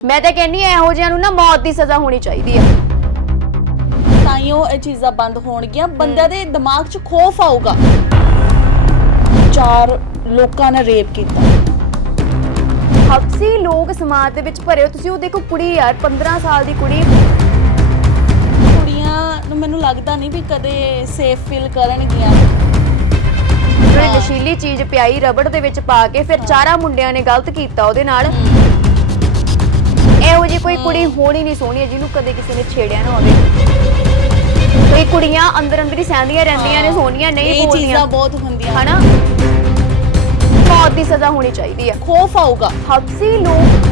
ਮੈਂ ਤਾਂ ਕਹਿੰਨੀ ਆ ਇਹੋ ਜਿਹਿਆਂ ਨੂੰ ਨਾ ਮੌਤ ਦੀ ਸਜ਼ਾ ਹੋਣੀ ਚਾਹੀਦੀ ਆ। ਤਾਈਓ ਇਹ ਚੀਜ਼ਾਂ ਬੰਦ ਹੋਣਗੀਆਂ। ਬੰਦਿਆਂ ਦੇ ਦਿਮਾਗ 'ਚ ਖੋਫ ਆਊਗਾ। ਚਾਰ ਲੋਕਾਂ ਨੇ ਰੇਪ ਕੀਤਾ। ਹਫਸੀ ਲੋਕ ਸਮਾਜ ਦੇ ਵਿੱਚ ਭਰੇ ਹੋ। ਤੁਸੀਂ ਉਹ ਦੇਖੋ ਕੁੜੀ ਯਾਰ 15 ਸਾਲ ਦੀ ਕੁੜੀ। ਕੁੜੀਆਂ ਨੂੰ ਮੈਨੂੰ ਲੱਗਦਾ ਨਹੀਂ ਵੀ ਕਦੇ ਸੇਫ ਫੀਲ ਕਰਨਗੀਆਂ। ਜਿਹੜੀ ਨਸ਼ੀਲੀ ਚੀਜ਼ ਪਿਆਈ ਰਬੜ ਦੇ ਵਿੱਚ ਪਾ ਕੇ ਫਿਰ ਚਾਰਾਂ ਮੁੰਡਿਆਂ ਨੇ ਗਲਤ ਕੀਤਾ ਉਹਦੇ ਨਾਲ। ਇਹੋ ਜੀ ਕੋਈ ਕੁੜੀ ਹੋਣੀ ਨਹੀਂ ਸੋਹਣੀ ਜਿਹਨੂੰ ਕਦੇ ਕਿਸੇ ਨੇ ਛੇੜਿਆ ਨਾ ਹੋਵੇ। ਕੋਈ ਕੁੜੀਆਂ ਅੰਦਰ ਅੰਦਰ ਹੀ ਸਹਿੰਦੀਆਂ ਰਹਿੰਦੀਆਂ ਨੇ ਸੋਹਣੀਆਂ ਨਹੀਂ ਇਹ ਬੋਲਦੀਆਂ ਚੀਜ਼ਾਂ ਬਹੁਤ ਹੁੰਦੀਆਂ। ਹਨਾ? ਮੌਤ ਦੀ ਸਜ਼ਾ ਹੋਣੀ ਚਾਹੀਦੀ ਆ। ਖੋਫ ਆਊਗਾ। ਹਫਸੀ ਲੋਕ।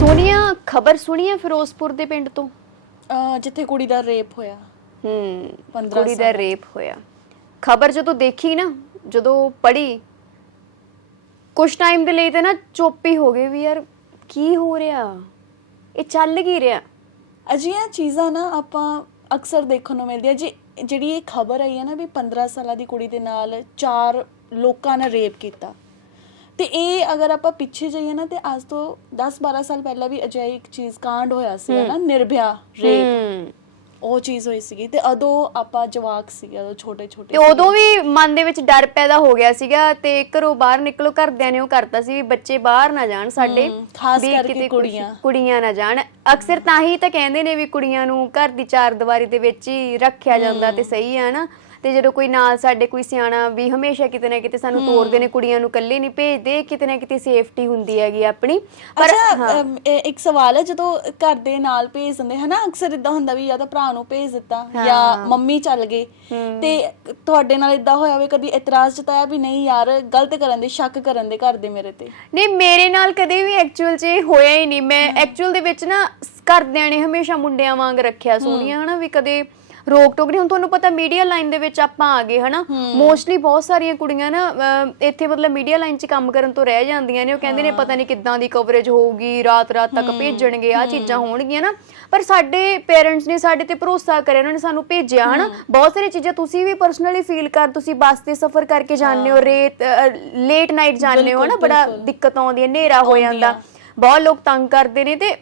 ਸੋਨੀਆ ਖਬਰ ਸੁਣੀ ਹੈ ਫਿਰੋਜ਼ਪੁਰ ਦੇ ਪਿੰਡ ਤੋਂ? ਅਹ ਜਿੱਥੇ ਕੁੜੀ ਦਾ ਰੇਪ ਹੋਇਆ। ਹੂੰ 15 ਕੁੜੀ ਦਾ ਰੇਪ ਹੋਇਆ। ਖਬਰ ਜਦੋਂ ਦੇਖੀ ਨਾ ਜਦੋਂ ਪੜ੍ਹੀ ਕੁਝ ਟਾਈਮ ਦੇ ਲਈ ਤਾਂ ਨਾ ਚੁੱਪ ਹੀ ਹੋ ਗਏ ਵੀ ਯਾਰ ਕੀ ਹੋ ਰਿਹਾ? ਇਹ ਚੱਲ ਕੀ ਰਿਹਾ? ਅਜਿਹੀਆਂ ਚੀਜ਼ਾਂ ਨਾ ਆਪਾਂ ਅਕਸਰ ਦੇਖਣ ਨੂੰ ਮਿਲਦੀਆਂ। ਜੀ ਜਿਹੜੀ ਇਹ ਖਬਰ ਆਈ ਹੈ ਨਾ ਵੀ 15 ਸਾਲਾਂ ਦੀ ਕੁੜੀ ਦੇ ਨਾਲ ਚਾਰ ਲੋਕਾਂ ਨੇ ਰੇਪ ਕੀਤਾ। ਤੇ ਇਹ ਅਗਰ ਆਪਾਂ ਪਿੱਛੇ ਜਾਈਏ ਨਾ ਤੇ ਅੱਜ ਤੋਂ 10-12 ਸਾਲ ਪਹਿਲਾਂ ਵੀ ਅਜਿਹੀ ਇੱਕ ਚੀਜ਼ ਕਾਂਡ ਹੋਇਆ ਸੀ ਨਾ ਨਿਰਭਿਆ ਰੇਪ। ਉਹ ਚੀਜ਼ ਹੋਈ ਸੀਗੀ ਤੇ ਉਦੋਂ ਆਪਾਂ ਜਵਾਕ ਸੀਗੇ ਉਦੋਂ ਛੋਟੇ ਛੋਟੇ ਤੇ ਉਦੋਂ ਵੀ ਮਨ ਦੇ ਵਿੱਚ ਡਰ ਪੈਦਾ ਹੋ ਗਿਆ ਸੀਗਾ ਤੇ ਘਰੋਂ ਬਾਹਰ ਨਿਕਲੋ ਘਰਦਿਆਂ ਨੇ ਉਹ ਕਰਤਾ ਸੀ ਵੀ ਬੱਚੇ ਬਾਹਰ ਨਾ ਜਾਣ ਸਾਡੇ ਹਮ, ਖਾਸ ਵੀ ਕਰਕੇ ਕਿਤੇ ਕੁਛ- ਕੁੜੀਆਂ। ਕੁੜੀਆਂ ਨਾ ਜਾਣ। ਅਕਸਰ ਤਾਂ ਹੀ ਤਾਂ ਕਹਿੰਦੇ ਨੇ ਵੀ ਕੁੜੀਆਂ ਨੂੰ ਘਰ ਦੀ ਚਾਰ ਦੀਵਾਰੀ ਦੇ ਵਿੱਚ ਹੀ ਰੱਖਿਆ ਜਾਂਦਾ ਤੇ ਸਹੀ ਹੈ ਨਾ। ਤੇ ਜਦੋਂ ਕੋਈ ਨਾਲ ਸਾਡੇ ਕੋਈ ਸਿਆਣਾ ਵੀ ਹਮੇਸ਼ਾ ਕਿਤੇ ਨਾ ਕਿਤੇ ਸਾਨੂੰ ਤੋਰਦੇ ਨੇ ਕੁੜੀਆਂ ਨੂੰ ਇਕੱਲੇ ਨਹੀਂ ਭੇਜਦੇ ਕਿਤੇ ਨਾ ਕਿਤੇ ਸੇਫਟੀ ਹੁੰਦੀ ਹੈਗੀ ਆਪਣੀ। ਪਰ ਅੱਛਾ ਇੱਕ ਸਵਾਲ ਹੈ ਜਦੋਂ ਘਰ ਦੇ ਨਾਲ ਭੇਜ ਦਿੰਦੇ ਹਨਾ? ਅਕਸਰ ਇਦਾਂ ਹੁੰਦਾ ਵੀ ਜਾਂ ਤਾਂ ਭਰਾ ਨੂੰ ਭੇਜ ਦਿੱਤਾ ਜਾਂ ਮੰਮੀ ਚੱਲ ਗਏ। ਤੇ ਤੁਹਾਡੇ ਨਾਲ ਇਦਾਂ ਹੋਇਆ ਵੀ ਕਦੀ ਇਤਰਾਜ਼ ਜਤਾਇਆ ਵੀ ਨਹੀਂ ਯਾਰ ਗਲਤ ਕਰਨ ਦੇ ਸ਼ੱਕ ਕਰਨ ਦੇ ਘਰ ਦੇ ਮੇਰੇ ਤੇ? ਨਹੀਂ ਮੇਰੇ ਨਾਲ ਕਦੇ ਵੀ ਐਕਚੁਅਲ 'ਚ ਹੋਇਆ ਹੀ ਨਹੀਂ। ਮੈਂ ਐਕਚੁਅਲ ਦੇ ਵਿੱਚ ਨਾ ਘਰਦਿਆਂ ਨੇ ਹਮੇਸ਼ਾ ਮੁੰਡਿਆਂ ਵਾਂਗ ਰੱਖਿਆ ਸੋਹਣੀਆਂ ਹਨਾ? ਵੀ ਕਦੇ ਰੋਕ ਟੋਕ ਨਹੀਂ ਹੁਣ ਤੁਹਾਨੂੰ ਪਤਾ ਮੀਡੀਆ ਲਾਈਨ ਦੇ ਵਿੱਚ ਆਪਾਂ ਆ ਗਏ ਹਨਾ? ਮੋਸਟਲੀ ਬਹੁਤ ਸਾਰੀਆਂ ਕੁੜੀਆਂ ਨਾ ਅਹ, ਇੱਥੇ ਮਤਲਬ ਮੀਡੀਆ ਲਾਈਨ 'ਚ ਕੰਮ ਕਰਨ ਤੋਂ ਰਹਿ ਜਾਂਦੀਆਂ ਨੇ ਉਹ ਕਹਿੰਦੇ ਨੇ ਪਤਾ ਨਹੀਂ ਕਿੱਦਾਂ ਦੀ ਕਵਰੇਜ ਹੋਊਗੀ ਰਾਤ ਰਾਤ ਤੱਕ ਭੇਜਣਗੇ ਆ ਚੀਜ਼ਾਂ ਹੋਣਗੀਆਂ ਨਾ। ਪਰ ਸਾਡੇ ਪੇਰੈਂਟਸ ਨੇ ਸਾਡੇ ਤੇ ਭਰੋਸਾ ਕਰਿਆ ਉਹਨਾਂ ਨੇ ਸਾਨੂੰ ਭੇਜਿਆ ਹਨਾ? ਬਹੁਤ ਸਾਰੀਆਂ ਚੀਜ਼ਾਂ ਤੁਸੀਂ ਵੀ ਪਰਸਨਲੀ ਫੀਲ ਕਰ ਤੁਸੀਂ ਬੱਸ ਤੇ ਸਫ਼ਰ ਕਰਕੇ ਜਾਂਦੇ ਹੋ ਰੇਤ ਲੇਟ ਨਾਈਟ ਜਾਂਦੇ ਹੋ ਹਨਾ? ਬੜਾ ਦਿੱਕਤ ਆਉਂਦੀ ਹੈ ਹਨੇਰਾ ਹੋ ਜਾਂਦਾ। ਬਹੁਤ ਲੋਕ ਤੰਗ ਕਰਦੇ ਨੇ ਤੇ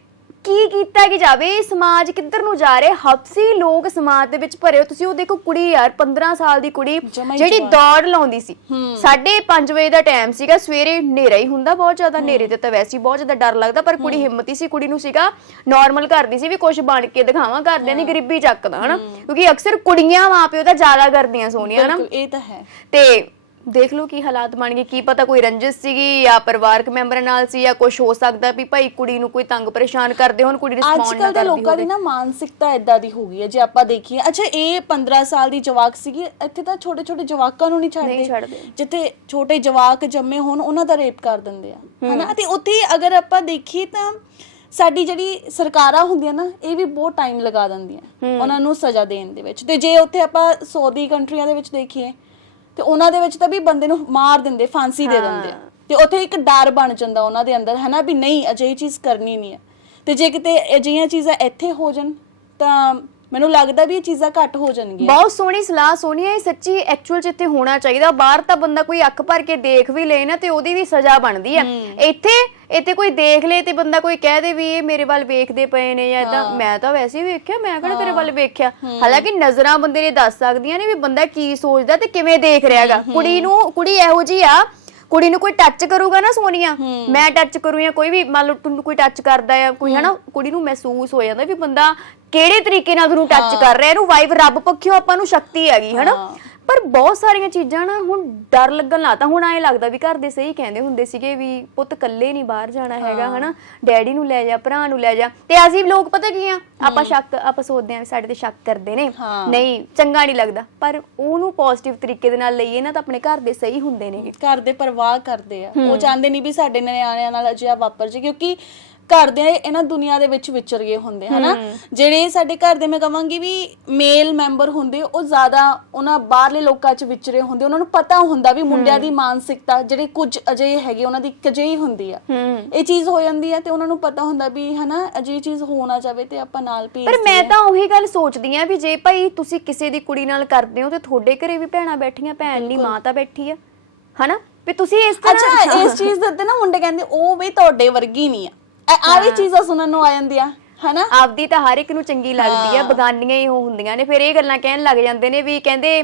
ਕੀ ਕੀਤਾ ਕਿ ਜਾਵੇ? ਇਹ ਸਮਾਜ ਕਿੱਧਰ ਨੂੰ ਜਾ ਰਿਹਾ? ਹਫਸੀ ਲੋਕ ਸਮਾਜ ਦੇ ਵਿੱਚ ਭਰੇ ਹੋ। ਤੁਸੀਂ ਉਹ ਦੇਖੋ ਕੁੜੀ ਯਾਰ 15 ਸਾਲ ਦੀ ਕੁੜੀ ਹੀ ਜਿਹੜੀ ਦੌੜ ਲਾਉਂਦੀ ਸੀ। 5:30 ਵਜੇ ਦਾ ਟਾਈਮ ਸੀਗਾ ਸਵੇਰੇ ਹਨੇਰਾ ਹੀ ਹੁੰਦਾ ਬਹੁਤ ਜ਼ਿਆਦਾ ਹਨੇਰੇ ਤੇ ਤਾਂ ਵੈਸੇ ਹੀ ਬਹੁਤ ਜ਼ਿਆਦਾ ਡਰ ਲੱਗਦਾ ਪਰ ਕੁੜੀ ਹਿੰਮਤੀ ਸੀ ਕੁੜੀ ਨੂੰ ਸੀਗਾ ਨਾਰਮਲ ਕਰਦੀ ਸੀ ਵੀ ਕੁਝ ਬਣ ਕੇ ਦਿਖਾਵਾਂ ਘਰਦਿਆਂ ਦੀ ਗਰੀਬੀ ਚੱਕਦਾ ਹਨਾ? ਕਿਉਂਕਿ ਅਕਸਰ ਕੁੜੀਆਂ ਮਾਪਿਓ ਤਾਂ ਜ਼ਿਆਦਾ ਕਰਦੀਆਂ ਸੋਹਣੀਆਂ ਹਨਾ? ਇਹ ਤਾਂ ਹੈ। ਤੇ ਦੇਖ ਲਓ ਕੀ ਹਾਲਾਤ ਬਣ ਗਏ ਕੀ ਪਤਾ ਕੋਈ ਰੰਜਿਸ਼ ਸੀਗੀ ਜਾਂ ਪਰਿਵਾਰਕ ਮੈਂਬਰਾਂ ਨਾਲ ਸੀ ਜਾਂ ਕੁਝ ਹੋ ਸਕਦਾ ਵੀ ਭਾਈ ਕੁੜੀ ਨੂੰ ਕੋਈ ਤੰਗ ਪਰੇਸ਼ਾਨ ਕਰਦੇ ਹੋਣ ਕੁੜੀ ਅੱਜ ਰਿਸਪੌਂਡ ਨਾ ਕੱਲ ਦੇ ਕਰਦੀ ਲੋਕਾਂ ਦੀ ਹੋਵੇ। ਨਾ ਮਾਨਸਿਕਤਾ ਇਦਾਂ ਦੀ ਹੋ ਗਈ ਹੈ ਜੇ ਆਪਾਂ ਦੇਖੀਏ। ਅੱਛਾ ਇਹ 15 ਸਾਲ ਦੀ ਜਵਾਕ ਸੀਗੀ ਇੱਥੇ ਤਾਂ ਛੋਟੇ ਛੋਟੇ ਜਵਾਕਾਂ ਨੂੰ ਨਹੀਂ ਨਹੀਂ ਛੱਡਦੇ। ਛੱਡਦੇ। ਜਿੱਥੇ ਛੋਟੇ ਜਵਾਕ ਜੰਮੇ ਹੋਣ ਉਹਨਾਂ ਦਾ ਰੇਪ ਕਰ ਦਿੰਦੇ ਆ। ਹਨਾ? ਤੇ ਉੱਥੇ ਅਗਰ ਆਪਾਂ ਦੇਖੀਏ ਤਾਂ ਸਾਡੀ ਜਿਹੜੀ ਸਰਕਾਰਾਂ ਹੁੰਦੀਆਂ ਨਾ ਇਹ ਵੀ ਬਹੁਤ ਟਾਈਮ ਲਗਾ ਦਿੰਦੀਆਂ। ਉਹਨਾਂ ਨੂੰ ਸਜ਼ਾ ਦੇਣ ਦੇ ਵਿੱਚ। ਤੇ ਜੇ ਉੱਥੇ ਆਪਾਂ ਸੌਦੀ ਕੰਟਰੀਆਂ ਦੇ ਵਿੱਚ ਦੇਖੀਏ ਤੇ ਉਹਨਾਂ ਦੇ ਵਿੱਚ ਤਾਂ ਵੀ ਬੰਦੇ ਨੂੰ ਮਾਰ ਦਿੰਦੇ ਫਾਂਸੀ ਦੇ ਦਿੰਦੇ ਆ। ਤੇ ਉੱਥੇ ਇੱਕ ਡਰ ਬਣ ਜਾਂਦਾ ਉਹਨਾਂ ਦੇ ਅੰਦਰ ਹਨਾ ਵੀ ਨਹੀਂ ਅਜਿਹੀ ਚੀਜ਼ ਕਰਨੀ ਨਹੀਂ ਹੈ। ਤੇ ਜੇ ਕਿਤੇ ਅਜਿਹੀਆਂ ਚੀਜ਼ਾਂ ਇੱਥੇ ਹੋ ਜਾਣ ਤਾਂ ਮੈਨੂੰ ਲੱਗਦਾ ਵੀ ਇਹ ਚੀਜ਼ਾਂ ਘੱਟ ਹੋ ਜਾਣਗੀਆਂ। ਬਹੁਤ ਸੋਹਣੀ ਸਲਾਹ ਸੋਹਣੀ ਹੈ ਇਹ ਸੱਚੀ ਐਕਚੁਅਲ ਚ ਇੱਥੇ ਹੋਣਾ ਚਾਹੀਦਾ। ਬਾਹਰ ਤਾਂ ਬੰਦਾ ਕੋਈ ਅੱਖ ਭਰ ਕੇ ਦੇਖ ਵੀ ਲਏ ਨਾ ਤੇ ਉਹਦੀ ਵੀ ਸਜ਼ਾ ਬਣਦੀ ਹੈ। ਇੱਥੇ ਇੱਥੇ ਕੋਈ ਦੇਖ ਲੇ ਤੇ ਬੰਦਾ ਕੋਈ ਕਹਿ ਦੇ ਵੀ ਇਹ ਮੇਰੇ ਵੱਲ ਵੇਖਦੇ ਪਏ ਨੇ ਜਾਂ ਇਦਾਂ ਮੈਂ ਤਾਂ ਵੈਸੇ ਹੀ ਵੇਖਿਆ ਮੈਂ ਕਿਹੜਾ ਤੇਰੇ ਵੱਲ ਵੇਖਿਆ? ਹਾਲਾਂਕਿ ਨਜ਼ਰਾਂ ਬੰਦੇ ਨੇ ਦੱਸ ਸਕਦੀਆਂ ਨੇ ਵੀ ਬੰਦਾ ਕੀ ਸੋਚਦਾ ਤੇ ਕਿਵੇਂ ਦੇਖ ਰਿਹਾਗਾ ਕੁੜੀ ਨੂੰ ਕੁੜੀ ਇਹੋ ਜੀ ਆ ਕੁੜੀ ਨੂੰ ਕੋਈ ਟੱਚ ਕਰੂਗਾ ਨਾ ਸੋਨੀਆ ਮੈਂ ਟੱਚ ਕਰੂ ਜਾਂ ਕੋਈ ਵੀ ਮੰਨ ਲਓ ਤੁਹਾਨੂੰ ਕੋਈ ਟੱਚ ਕਰਦਾ ਆ ਕੋਈ ਹਨਾ ਕੁੜੀ ਨੂੰ ਮਹਿਸੂਸ ਹੋ ਜਾਂਦਾ ਵੀ ਬੰਦਾ ਕਿਹੜੇ ਤਰੀਕੇ ਨਾਲ ਤੁਹਾਨੂੰ ਟੱਚ ਕਰ ਰਿਹਾ ਇਹਨੂੰ ਵਾਈਬ ਰੱਬ ਪੱਖਿਓ ਆਪਾਂ ਨੂੰ ਸ਼ਕਤੀ ਹੈਗੀ ਹਨਾ? ਪਰ ਬਹੁਤ ਸਾਰੀਆਂ ਚੀਜ਼ਾਂ ਨਾ ਹੁਣ ਡਰ ਲੱਗਣ ਲਾਤਾ ਹੁਣ ਐਂ ਲੱਗਦਾ ਵੀ ਘਰ ਦੇ ਸਹੀ ਕਹਿੰਦੇ ਹੁੰਦੇ ਸੀਗੇ ਵੀ ਪੁੱਤ ਇਕੱਲੇ ਨਹੀਂ ਬਾਹਰ ਜਾਣਾ ਹੈਗਾ ਹਨਾ? ਡੈਡੀ ਨੂੰ ਲੈ ਜਾ ਭਰਾ ਨੂੰ ਲੈ ਜਾ। ਤੇ ਅਸੀਂ ਲੋਕ ਪਤਾ ਕੀ ਆ ਆਪਾਂ ਸ਼ੱਕ ਆਪਾਂ ਸੋਚਦੇ ਆਂ ਵੀ ਸਾਡੇ ਤੇ ਸ਼ੱਕ ਕਰਦੇ ਨੇ। ਨਹੀਂ ਚੰਗਾ ਨਹੀਂ ਲੱਗਦਾ। ਪਰ ਉਹਨੂੰ ਪੋਜ਼ਿਟਿਵ ਤਰੀਕੇ ਦੇ ਨਾਲ ਲਈਏ ਨਾ ਤਾਂ ਆਪਣੇ ਘਰ ਦੇ ਸਹੀ ਹੁੰਦੇ ਨੇ। ਘਰ ਦੇ ਪਰਵਾਹ ਕਰਦੇ ਆ। ਉਹ ਚਾਹੁੰਦੇ ਨਹੀਂ ਵੀ ਸਾਡੇ ਨਿਆਣਿਆਂ ਨਾਲ ਅਜਿਹਾ ਵਾਪਰ ਜੇ ਕਿਉਂਕਿ ਘਰ ਦੇ ਇਹਨਾਂ ਦੁਨੀਆ ਦੇ ਵਿੱਚ ਵਿਚਰ ਗਏ ਹੁੰਦੇ ਹਨਾ? ਜਿਹੜੇ ਸਾਡੇ ਘਰ ਦੇ ਮੈਂ ਕਹਾਂਗੀ ਵੀ ਮੇਲ ਮੈਂਬਰ ਹੁੰਦੇ ਉਹ ਜ਼ਿਆਦਾ ਉਹਨਾਂ ਬਾਹਰਲੇ ਲੋਕਾਂ 'ਚ ਵਿਚਰੇ ਹੁੰਦੇ ਉਹਨਾਂ ਨੂੰ ਪਤਾ ਹੁੰਦਾ ਵੀ ਮੁੰਡਿਆਂ ਦੀ ਮਾਨਸਿਕਤਾ ਜਿਹੜੇ ਕੁਝ ਅਜਿਹੇ ਹੈਗੇ ਉਹਨਾਂ ਦੀ ਕਜਈ ਹੁੰਦੀ ਆ। ਇਹ ਚੀਜ਼ ਹੋ ਜਾਂਦੀ ਆ ਤੇ ਉਹਨਾਂ ਨੂੰ ਪਤਾ ਹੁੰਦਾ ਵੀ ਹਨਾ ਅਜਿਹੀ ਚੀਜ਼ ਹੋ ਨਾ ਜਾਵੇ ਤੇ ਆਪਾਂ ਨਾਲ ਭੇਜ ਪਰ ਮੈਂ ਤਾਂ ਉਹੀ ਗੱਲ ਸੋਚਦੀ ਆ ਵੀ ਜੇ ਭਾਈ ਤੁਸੀਂ ਕਿਸੇ ਦੀ ਕੁੜੀ ਨਾਲ ਕਰਦੇ ਹੋ ਤੇ ਤੁਹਾਡੇ ਘਰੇ ਵੀ ਭੈਣਾਂ ਬੈਠੀਆਂ ਭੈਣ ਨਹੀਂ ਮਾਂ ਤਾਂ ਬੈਠੀ ਆ ਹਨਾ? ਵੀ ਤੁਸੀਂ ਇਸ ਤਰ੍ਹਾਂ ਅੱਛਾ। ਇਸ ਚੀਜ਼ ਦੇ ਉੱਤੇ ਨਾ ਮੁੰਡੇ ਕਹਿੰਦੇ ਉਹ ਵੀ ਤੁਹਾਡੇ ਵਰਗੀ ਨਹੀਂ ਆ। ਆ ਵੀ ਚੀਜ਼ਾਂ ਸੁਣਨ ਨੂੰ ਆ ਜਾਂਦੀਆਂ ਹਨਾ? ਆਪਦੀ ਤਾਂ ਹਰ ਇੱਕ ਨੂੰ ਚੰਗੀ ਲੱਗਦੀ ਆ ਬਗਾਨੀਆਂ ਹੀ ਉਹ ਹੁੰਦੀਆਂ ਨੇ ਫਿਰ ਇਹ ਗੱਲਾਂ ਕਹਿਣ ਲੱਗ ਜਾਂਦੇ ਨੇ ਵੀ ਕਹਿੰਦੇ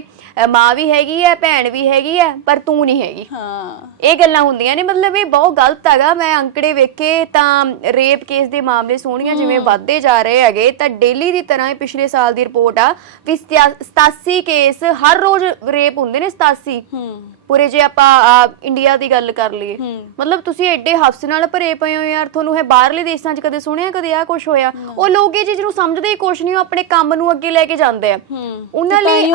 ਮਾਂ ਵੀ ਹੈਗੀ ਆ ਭੈਣ ਵੀ ਹੈਗੀ ਆ ਪਰ ਤੂੰ ਨਹੀਂ ਹੈਗੀ। ਹਾਂ। ਇਹ ਗੱਲਾਂ ਹੁੰਦੀਆਂ ਨੇ ਮਤਲਬ ਇਹ ਬਹੁਤ ਗਲਤ ਹੈਗਾ। ਮੈਂ ਅੰਕੜੇ ਵੇਖੇ ਤਾਂ ਰੇਪ ਕੇਸ ਦੇ ਮਾਮਲੇ ਸੋਹਣੀਆਂ ਜਿਵੇਂ ਵੱਧਦੇ ਜਾ ਰਹੇ ਹੈਗੇ। ਤਾਂ ਡੇਲੀ ਦੀ ਤਰ੍ਹਾਂ ਹੀ ਪਿਛਲੇ ਸਾਲ ਦੀ ਰਿਪੋਰਟ ਆ ਵੀ 87 ਕੇਸ ਹਰ ਰੋਜ਼ ਰੇਪ ਹੁੰਦੇ ਨੇ 87 ਹੂੰ। ਪੂਰੇ ਜੇ ਆਪਾਂ ਇੰਡੀਆ ਦੀ ਗੱਲ ਕਰ ਲਈਏ। ਹੂੰ। ਮਤਲਬ ਤੁਸੀਂ ਐਡੇ ਹਫਸ ਨਾਲ ਭਰੇ ਪਏ ਹੋ ਯਾਰ। ਤੁਹਾਨੂੰ ਇਹ ਬਾਹਰਲੇ ਦੇਸ਼ਾਂ 'ਚ ਕਦੇ ਸੁਣਿਆ ਕਦੇ ਆ ਕੁਝ ਹੋਇਆ? ਉਹ ਲੋਕ ਇਹ ਚੀਜ਼ ਨੂੰ ਸਮਝਦੇ ਹੀ ਕੁਛ ਨਹੀਂ ਉਹ ਆਪਣੇ ਕੰਮ ਨੂੰ ਅੱਗੇ ਲੈ ਕੇ ਜਾਂਦੇ ਆ। ਹੂੰ। ਉਹਨਾਂ ਲਈ।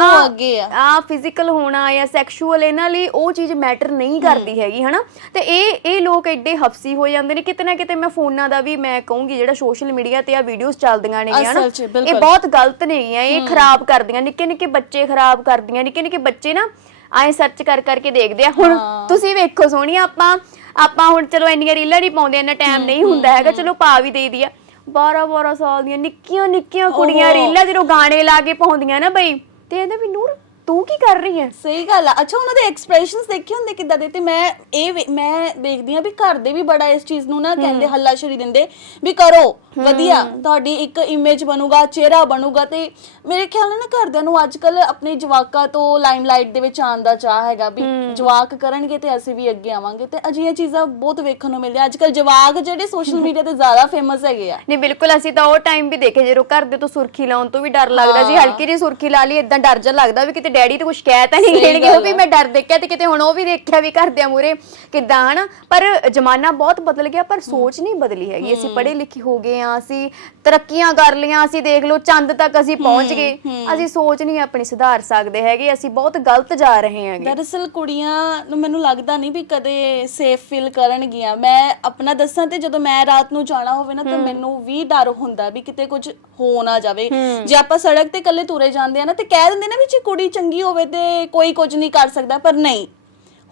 ਆ। ਫਿਜ਼ੀਕਲ ਹੋਣਾ ਜਾਂ ਸੈਕਸ਼ੂਅਲ ਇਹਨਾਂ ਲਈ ਉਹ ਚੀਜ਼ ਮੈਟਰ ਨਹੀਂ ਕਰਦੀ। ਹੈਗੀ ਹਨਾ? ਤੇ ਇਹ ਇਹ ਲੋਕ ਐਡੇ ਹਫਸੀ ਹੋ ਜਾਂਦੇ ਨੇ ਕਿਤੇ ਨਾ ਕਿਤੇ ਮੈਂ ਫੋਨਾਂ ਦਾ ਵੀ ਮੈਂ ਕਹੂੰਗੀ ਜਿਹੜਾ ਸੋਸ਼ਲ ਮੀਡੀਆ ਤੇ ਆ ਵੀਡੀਓਜ਼ ਚੱਲਦੀਆਂ ਨੇ ਹਨਾ? ਇਹ। ਬਹੁਤ ਗਲਤ ਨੇਗੀਆਂ ਇਹ ਖਰਾਬ ਕਰਦੀਆਂ ਨਿੱਕੇ ਨਿੱਕੇ ਬੱਚੇ ਖਰਾਬ ਕਰਦੀਆਂ ਨਿੱਕੇ ਨਿੱਕੇ ਬੱਚੇ ਨਾ ਆਏ ਸਰਚ ਕਰ ਕਰਕੇ ਦੇਖਦੇ ਆ। ਹੁਣ ਤੁਸੀਂ ਵੇਖੋ ਸੋਹਣੀਆ ਆਪਾਂ ਆਪਾਂ ਹੁਣ ਚਲੋ ਇੰਨੀਆਂ ਰੀਲਾਂ ਨਹੀਂ ਪਾਉਂਦੇ ਇੰਨਾ ਟਾਈਮ ਨਹੀਂ ਹੁੰਦਾ ਹੈਗਾ ਚਲੋ ਪਾ ਵੀ ਦੇਈਦੀ ਆ। 12 12 ਸਾਲ ਦੀਆਂ ਨਿੱਕੀਆਂ ਨਿੱਕੀਆਂ ਕੁੜੀਆਂ ਰੀਲਾਂ ਜਦੋਂ ਗਾਣੇ ਲਾ ਕੇ ਪਾਉਂਦੀਆਂ ਨਾ ਬਈ ਤੇ ਇਹਦੇ ਵੀ ਨੂਰ ਤੂੰ ਕੀ ਕਰ ਰਹੀ ਹੈ? ਸਹੀ ਗੱਲ ਆ। ਅੱਛਾ ਉਹਨਾਂ ਦੇ ਐਕਸਪ੍ਰੈਸ਼ਨਸ ਦੇਖੇ ਹੁੰਦੇ ਕਿੱਦਾਂ ਦੇ? ਤੇ ਮੈਂ ਇਹ ਵੇ- ਮੈਂ ਦੇਖਦੀ ਆ ਵੀ ਘਰ ਦੇ ਵੀ ਬੜਾ ਇਸ ਚੀਜ਼ ਨੂੰ ਨਾ ਕਹਿੰਦੇ ਹੱਲਾਸ਼ੇਰੀ ਦਿੰਦੇ ਵੀ ਕਰੋ ਵਧੀਆ ਤੁਹਾਡੀ ਇੱਕ ਇਮੇਜ ਬਣੂਗਾ ਚਿਹਰਾ ਬਣੂਗਾ ਤੇ ਮੇਰੇ ਖਿਆਲ ਨਾਲ ਨਾ ਘਰਦਿਆਂ ਨੂੰ ਅੱਜਕੱਲ ਆਪਣੇ ਜਵਾਕਾਂ ਤੋਂ ਲਾਈਮਲਾਈਟ ਦੇ ਵਿੱਚ ਆਉਣ ਦਾ ਚਾਹ ਹੈਗਾ ਵੀ ਜਵਾਕ ਕਰਨਗੇ ਤੇ ਅਸੀਂ ਵੀ ਅੱਗੇ ਆਵਾਂਗੇ ਤੇ ਅਜਿਹੀਆਂ ਚੀਜ਼ਾਂ ਬਹੁਤ ਵੇਖਣ ਨੂੰ ਮਿਲਦੀਆਂ। ਅੱਜਕੱਲ ਜਵਾਕ ਜਿਹੜੇ ਸੋਸ਼ਲ ਮੀਡੀਆ ਤੇ ਜ਼ਿਆਦਾ ਫੇਮਸ ਹੈਗੇ ਆ। ਨਹੀਂ ਬਿਲਕੁਲ ਅਸੀਂ ਤਾਂ ਉਹ ਟਾਈਮ ਵੀ ਦੇਖੇ ਜਦੋਂ ਘਰ ਦੇ ਤੋਂ ਸੁਰਖੀ ਲਾਉਣ ਤੋਂ ਵੀ ਡਰ ਲੱਗਦਾ ਸੀ ਹਲਕੀ ਜਿਹੀ ਸੁਰਖੀ ਲਾ ਲਈ ਇਦਾਂ ਡਰ ਜਾ ਲੱਗਦਾ ਵੀ ਕਿਤੇ ਡੈਡੀ ਤੇ ਕੁਝ ਕਹਿ ਤਾਂ ਨਹੀਂ ਦੇਣਗੇ ਉਹ ਵੀ। ਮੈਂ ਡਰ ਦੇਖਿਆ ਤੇ ਕਿਤੇ ਹੁਣ ਉਹ ਵੀ ਦੇਖਿਆ ਵੀ ਘਰਦਿਆਂ ਮੂਰੇ ਕਿਦਾਂ ਹਨਾ? ਪਰ ਜ਼ਮਾਨਾ ਬਹੁਤ ਬਦਲ ਗਿਆ ਪਰ ਸੋਚ ਨਹੀਂ ਬਦਲੀ ਹੈਗੀ। ਅਸੀਂ ਪੜ੍ਹੇ ਲਿਖੇ ਹੋ ਗਏ ਆ ਅਸੀਂ ਤਰੱਕੀਆਂ ਕਰ ਲਈਆਂ ਅਸੀਂ ਦੇਖ ਲਓ ਚੰਦ ਤੱਕ ਅਸੀਂ ਪਹੁੰਚ ਗਏ। ਅਸੀਂ ਸੋਚ ਨਹੀਂ ਆਪਣੀ ਸੁਧਾਰ ਸਕਦੇ ਹੈਗੇ ਅਸੀਂ ਬਹੁਤ ਗਲਤ ਜਾ ਰਹੇ ਹਾਂਗੇ। ਦਰਅਸਲ ਕੁੜੀਆਂ ਨੂੰ ਮੈਨੂੰ ਲੱਗਦਾ ਨਹੀਂ ਵੀ ਕਦੇ ਸੇਫ ਫੀਲ ਕਰਨਗੀਆਂ। ਮੈਂ ਆਪਣਾ ਦੱਸਾਂ ਤੇ ਜਦੋਂ ਮੈਂ ਰਾਤ ਨੂੰ ਜਾਣਾ ਹੋਵੇ ਨਾ ਤਾਂ ਮੈਨੂੰ ਵੀ ਡਰ ਹੁੰਦਾ ਵੀ ਕਿਤੇ ਕੁਝ ਹੋ ਨਾ ਜਾਵੇ। ਜੇ ਆਪਾਂ ਸੜਕ ਤੇ ਇਕੱਲੇ ਤੁਰੇ ਜਾਂਦੇ ਆ ਨਾ ਤੇ ਕਹਿ ਦਿੰਦੇ ਨਾ ਵੀ ਜੇ ਕੁੜੀ ਚੰਗੀ ਹੋਵੇ ਤੇ ਕੋਈ ਕੁਝ ਨਹੀਂ ਕਰ ਸਕਦਾ ਪਰ ਨਹੀਂ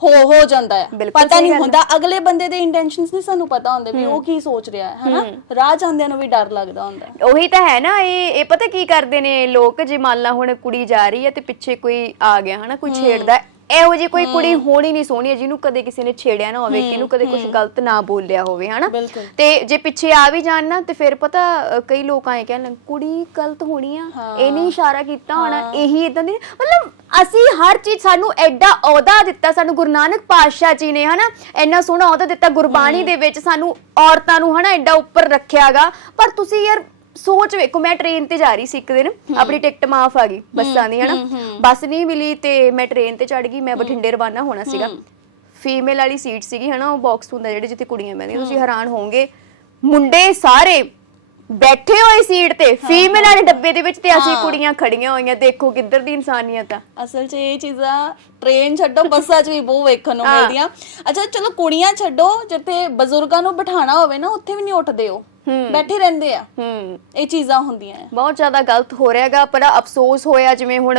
ਹੋ ਹੋ ਜਾਂਦਾ ਹੈ ਬਿਲਕੁਲ ਪਤਾ ਸਹੀ ਨਹੀਂ ਗੱਲ। ਹੁੰਦਾ ਅਗਲੇ ਬੰਦੇ ਦੇ ਇੰਟੈਂਸ਼ਨਸ ਨਹੀਂ ਸਾਨੂੰ ਪਤਾ ਹੁੰਦੇ ਵੀ ਉਹ ਕੀ ਸੋਚ ਰਿਹਾ ਹੈ ਹਨਾ ਰਾਹ ਜਾਂਦਿਆਂ ਨੂੰ ਵੀ ਡਰ ਲੱਗਦਾ ਹੁੰਦਾ ਹੈ। ਉਹੀ ਤਾਂ ਹੈ ਨਾ ਇਹ ਇਹ ਪਤਾ ਕੀ ਕਰਦੇ ਨੇ ਲੋਕ ਜੇ ਮੰਨ ਲਾ ਹੁਣ ਕੁੜੀ ਜਾ ਰਹੀ ਹੈ ਤੇ ਪਿੱਛੇ ਕੋਈ ਆ ਗਿਆ ਹਨਾ ਕੋਈ ਛੇੜਦਾ ਹੈ। ਇਹੋ ਜੀ ਕੋਈ ਕੁੜੀ ਹੋਣੀ ਨਹੀਂ ਸੋਹਣੀ ਹੈ ਜਿਹਨੂੰ ਕਦੇ ਕਿਸੇ ਨੇ ਛੇੜਿਆ ਨਾ ਹੋਵੇ ਕਿਹਨੂੰ ਕਦੇ ਕੁਝ ਗਲਤ ਨਾ ਬੋਲਿਆ ਹੋਵੇ ਹਨਾ? ਬਿਲਕੁਲ। ਤੇ ਜੇ ਪਿੱਛੇ ਆ ਵੀ ਜਾਣ ਨਾ ਤੇ ਫਿਰ ਪਤਾ ਅ, ਕਈ ਲੋਕ ਆਏ ਕਹਿਣ ਕੁੜੀ ਗਲਤ ਹੋਣੀ ਆ ਇਹਨੇ ਇਸ਼ਾਰਾ ਕੀਤਾ ਹੋਣਾ ਇਹੀ ਇਦਾਂ ਦੀ ਮਤਲਬ ਅਸੀਂ ਹਰ ਚੀਜ਼ ਸਾਨੂੰ ਐਡਾ ਅਹੁਦਾ ਦਿੱਤਾ ਸਾਨੂੰ ਗੁਰੂ ਨਾਨਕ ਪਾਤਸ਼ਾਹ ਜੀ ਨੇ ਹਨਾ? ਇੰਨਾ ਸੋਹਣਾ ਅਹੁਦਾ ਦਿੱਤਾ ਗੁਰਬਾਣੀ ਦੇ ਵਿੱਚ ਸਾਨੂੰ ਔਰਤਾਂ ਨੂੰ ਹਨਾ ਐਡਾ ਉੱਪਰ ਰੱਖਿਆਗਾ। ਪਰ ਤੁਸੀਂ ਯਾਰ ਸੋਚ ਵੇਖੋ ਮੈਂ ਟ੍ਰੇਨ ਤੇ ਜਾ ਰਹੀ ਸੀ ਇੱਕ ਦਿਨ ਆਪਣੀ ਟਿਕਟ ਮਾਫ ਆ ਗਈ ਬੱਸਾਂ ਦੀ ਹਨਾ? ਬੱਸ ਨਹੀਂ ਮਿਲੀ ਤੇ ਮੈਂ ਟ੍ਰੇਨ ਤੇ ਚੜ ਗਈ ਮੈਂ ਬਠਿੰਡੇ ਰਵਾਨਾ ਹੋਣਾ ਸੀਗਾ। ਫੀਮੇਲ ਵਾਲੀ ਸੀਟ ਸੀਗੀ ਹਨਾ? ਉਹ ਬਾਕਸ ਹੁੰਦਾ ਜਿਹੜੇ ਜਿੱਥੇ ਕੁੜੀਆਂ ਬੈਠੀਆਂ ਤੁਸੀਂ ਹੈਰਾਨ ਹੋਵੋਗੇ। ਮੁੰਡੇ ਸਾਰੇ ਬੈਠੇ ਹੋਏ ਸੀਟ ਤੇ ਫੀਮੇਲ ਵਾਲੇ ਡੱਬੇ ਦੇ ਵਿੱਚ ਤੇ ਅਸੀਂ ਕੁੜੀਆਂ ਖੜੀਆਂ ਹੋਈਆਂ ਦੇਖੋ ਕਿੱਧਰ ਦੀ ਇਨਸਾਨੀਅਤ ਆ। ਅਸਲ 'ਚ ਇਹ ਚੀਜ਼ਾਂ ਟ੍ਰੇਨ ਛੱਡੋ ਬੱਸਾਂ 'ਚ ਵੀ ਬਹੁਤ ਵੇਖਣ ਨੂੰ ਮਿਲਦੀਆਂ। ਅੱਛਾ ਚਲੋ ਕੁੜੀਆਂ ਛੱਡੋ ਜਿੱਥੇ ਬਜ਼ੁਰਗਾਂ ਨੂੰ ਬਿਠਾਣਾ ਹੋਵੇ ਨਾ ਉੱਥੇ ਵੀ ਨਹੀਂ ਉੱਠਦੇ ਉਹ। ਬੈਠੇ ਰਹਿੰਦੇ ਆ। ਹੂੰ। ਇਹ ਚੀਜ਼ਾਂ ਹੁੰਦੀਆਂ ਆ। ਬਹੁਤ ਜ਼ਿਆਦਾ ਗਲਤ ਹੋ ਰਿਹਾਗਾ ਬੜਾ ਅਫਸੋਸ ਹੋਇਆ ਜਿਵੇਂ ਹੁਣ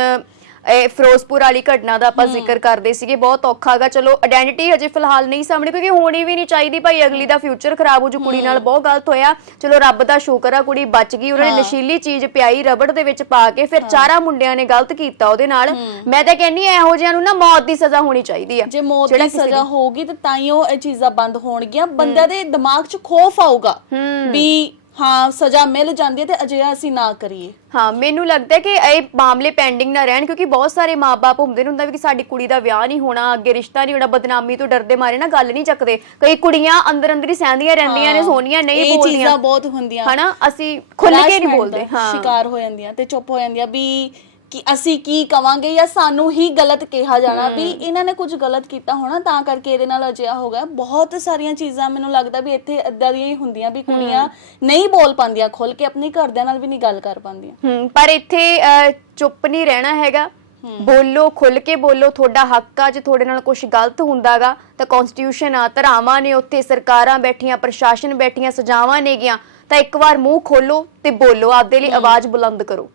ਇਹ ਫਿਰੋਜ਼ਪੁਰ ਵਾਲੀ ਘਟਨਾ ਦਾ ਆਪਾਂ ਜ਼ਿਕਰ ਕਰਦੇ ਸੀਗੇ ਬਹੁਤ ਔਖਾਗਾ ਚਲੋ ਆਇਡੈਂਟੀਟੀ ਹਜੇ ਫਿਲਹਾਲ ਨਹੀਂ ਸਾਹਮਣੇ ਕਿਉਂਕਿ ਹੋਣੀ ਵੀ ਨਹੀਂ ਚਾਹੀਦੀ ਭਾਈ ਅਗਲੀ ਦਾ ਫਿਊਚਰ ਖਰਾਬ ਹੋ ਜੂ ਕੁੜੀ ਨਾਲ ਬਹੁਤ ਗਲਤ ਹੋਇਆ। ਚਲੋ ਰੱਬ ਦਾ ਸ਼ੁਕਰ ਆ ਕੁੜੀ ਬਚ ਗਈ ਉਹਨਾਂ ਨਸ਼ੀਲੀ ਚੀਜ਼ ਪਿਆਈ ਰਬੜ ਦੇ ਵਿੱਚ ਪਾ ਕੇ ਫਿਰ ਚਾਰਾਂ ਮੁੰਡਿਆਂ ਨੇ ਗਲਤ ਕੀਤਾ ਉਹਦੇ ਨਾਲ। ਮੈਂ ਤਾਂ ਕਹਿੰਨੀ ਇਹੋ ਜਿਹਿਆਂ ਨੂੰ ਨਾ ਮੌਤ ਦੀ ਸਜ਼ਾ ਹੋਣੀ ਚਾਹੀਦੀ ਆ। ਜੇ ਮੌਤ ਦੀ ਸਜ਼ਾ ਹੋਊਗੀ ਤਾਂ ਤਾਈਓ ਇਹ ਚੀਜ਼ਾਂ ਬੰਦ ਹੋਣਗੀਆਂ। ਬੰਦਿਆਂ ਦੇ ਦਿਮਾਗ 'ਚ ਖੋਫ ਆਊਗਾ ਵੀ ਹਾਂ ਸਜ਼ਾ ਮਿਲ ਜਾਂਦੀ ਹੈ ਤੇ ਅਜਿਹਾ ਅਸੀਂ ਨਾ ਕਰੀਏ। ਹਾਂ ਮੈਨੂੰ ਲੱਗਦਾ ਹੈ ਕਿ ਇਹ ਮਾਮਲੇ ਪੈਂਡਿੰਗ ਨਾ ਰਹਿਣ ਕਿਉਂਕਿ ਬਹੁਤ ਸਾਰੇ ਮਾਪੇ ਹੁੰਦੇ ਨੇ ਹੁੰਦਾ ਵੀ ਕਿ ਸਾਡੀ ਕੁੜੀ ਦਾ ਵਿਆਹ ਨਹੀਂ ਹੋਣਾ ਅੱਗੇ ਰਿਸ਼ਤਾ ਨਹੀਂ ਹੋਣਾ ਬਦਨਾਮੀ ਤੋਂ ਡਰਦੇ ਮਾਰੇ ਨਾ ਗੱਲ ਨਹੀਂ ਚੱਕਦੇ। ਕਈ ਕੁੜੀਆਂ ਅੰਦਰ ਅੰਦਰ ਹੀ ਸਹਿੰਦੀਆਂ ਰਹਿੰਦੀਆਂ ਨੇ ਸੋਹਣੀਆਂ ਨਹੀਂ ਇਹ ਬੋਲਦੀਆਂ। ਚੀਜ਼ਾਂ ਬਹੁਤ ਹੁੰਦੀਆਂ। ਹਨਾ ਅਸੀਂ ਖੁੱਲ ਕੇ ਨਹੀਂ ਬੋਲਦੇ ਹਾਂ। ਸ਼ਿਕਾਰ ਹੋ ਜਾਂਦੀਆਂ ਤੇ ਚੁੱਪ ਹੋ ਜਾਂਦੀਆਂ ਵੀ ਕਿ ਅਸੀਂ ਕੀ ਕਵਾਂਗੇ ਜਾਂ ਸਾਨੂੰ ਹੀ ਗਲਤ ਕਿਹਾ ਜਾਣਾ ਵੀ ਇਹਨਾਂ ਨੇ ਕੁਝ ਗਲਤ ਕੀਤਾ ਹੋਣਾ ਤਾਂ ਕਰਕੇ ਇਹਦੇ ਨਾਲ ਅਜਿਹਾ ਹੋ ਗਿਆ। ਬਹੁਤ ਸਾਰੀਆਂ ਚੀਜ਼ਾਂ ਮੈਨੂੰ ਲੱਗਦਾ ਵੀ ਇੱਥੇ ਇਦਾਂ ਦੀਆਂ ਹੀ ਹੁੰਦੀਆਂ ਵੀ ਕੁੜੀਆਂ ਨਹੀਂ ਬੋਲ ਪਾਉਂਦੀਆਂ ਖੁੱਲ ਕੇ ਆਪਣੇ ਘਰਦਿਆਂ ਨਾਲ ਵੀ ਨਹੀਂ ਗੱਲ ਕਰ ਪਾਉਂਦੀਆਂ। ਹੂੰ ਪਰ ਇੱਥੇ ਅਹ, ਚੁੱਪ ਨਹੀਂ ਰਹਿਣਾ ਹੈਗਾ। ਬੋਲੋ ਖੁੱਲ ਕੇ ਬੋਲੋ ਤੁਹਾਡਾ ਹੱਕ ਆ ਜੇ ਤੁਹਾਡੇ ਨਾਲ ਕੁਝ ਗਲਤ ਹੁੰਦਾਗਾ ਤਾਂ ਕਨਸਟੀਟਿਊਸ਼ਨ ਆ ਧਰਾਵਾਂ ਨੇ ਉੱਥੇ ਸਰਕਾਰਾਂ ਬੈਠੀਆਂ ਪ੍ਰਸ਼ਾਸਨ ਬੈਠੀਆਂ ਸਜ਼ਾਵਾਂ ਨੇਗੀਆਂ ਤਾਂ ਇੱਕ ਵਾਰ ਮੂੰਹ ਖੋਲੋ ਤੇ ਬੋਲੋ ਆਪਦੇ ਲਈ ਆਵਾਜ਼ ਬੁਲੰਦ ਕਰੋ।